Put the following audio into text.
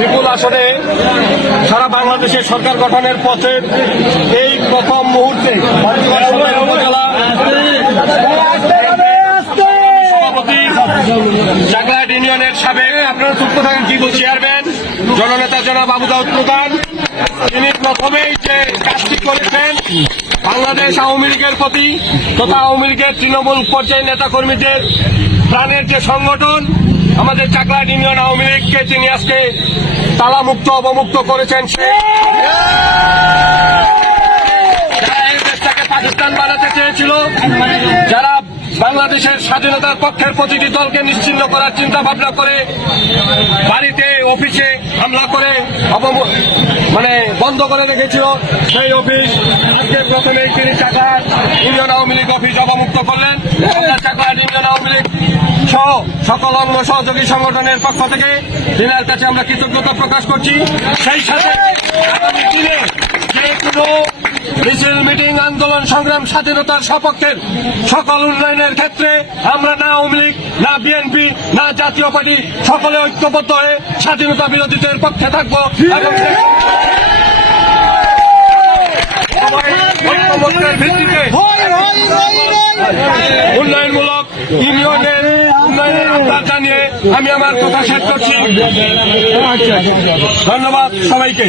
বিপুল আসনে সারা বাংলাদেশের সরকার গঠনের পথে এই প্রথম মুহূর্তে উপজেলা সভাপতি চাকলাহাট ইউনিয়নের সাবেক আপনারা চুক্ত থাকেন কি চেয়ারম্যান জননেতা জনাব আবু দাউদ প্রধান, তিনি প্রথমেই যে কাজটি করেছেন বাংলাদেশ আওয়ামী লীগের প্রতি তথা আওয়ামী লীগের তৃণমূল পর্যায়ে নেতা কর্মীদের প্রাণের যে সংগঠন আমাদের চাকলাহাট ইউনিয়ন আওয়ামী লীগকে তিনি আজকে তালামুক্ত অবমুক্ত করেছেন। যারা এই দেশটাকে পাকিস্তান বানাতে চেয়েছিল, যারা বাংলাদেশের স্বাধীনতার পক্ষের প্রতিটি দলকে নিশ্চিহ্ন করার চিন্তা ভাবনা করে বাড়িতে অফিসে হামলা করে বন্ধ করে রেখেছিল, সেই অফিস আজকে প্রথমেই তিনি চাকলাহাট ইউনিয়ন আওয়ামী লীগ অফিস অবমুক্ত করলেন। চাকলাহাট ইউনিয়ন আওয়ামী লীগ সহ সকল অঙ্গ সহযোগী সংগঠনের পক্ষ থেকে দিনের কাছে আমরা কৃতজ্ঞতা প্রকাশ করছি। সেই সাথে আগামী দিনে যে কোনো মিছিল মিটিং আন্দোলন সংগ্রাম স্বাধীনতার সপক্ষের সকল উন্নয়নের ক্ষেত্রে আমরা না আওয়ামী লীগ না বিএনপি না জাতীয় পার্টি সকলে ঐক্যবদ্ধ হয়ে স্বাধীনতা বিরোধীদের পক্ষে থাকবো এবং ঐক্যবদ্ধের ভিত্তিতে উন্নয়নমূলক ইউনিয়নের উন্নয়নের আহ্বান জানিয়ে আমি আমার কথা শেষ করছি। ধন্যবাদ সবাইকে।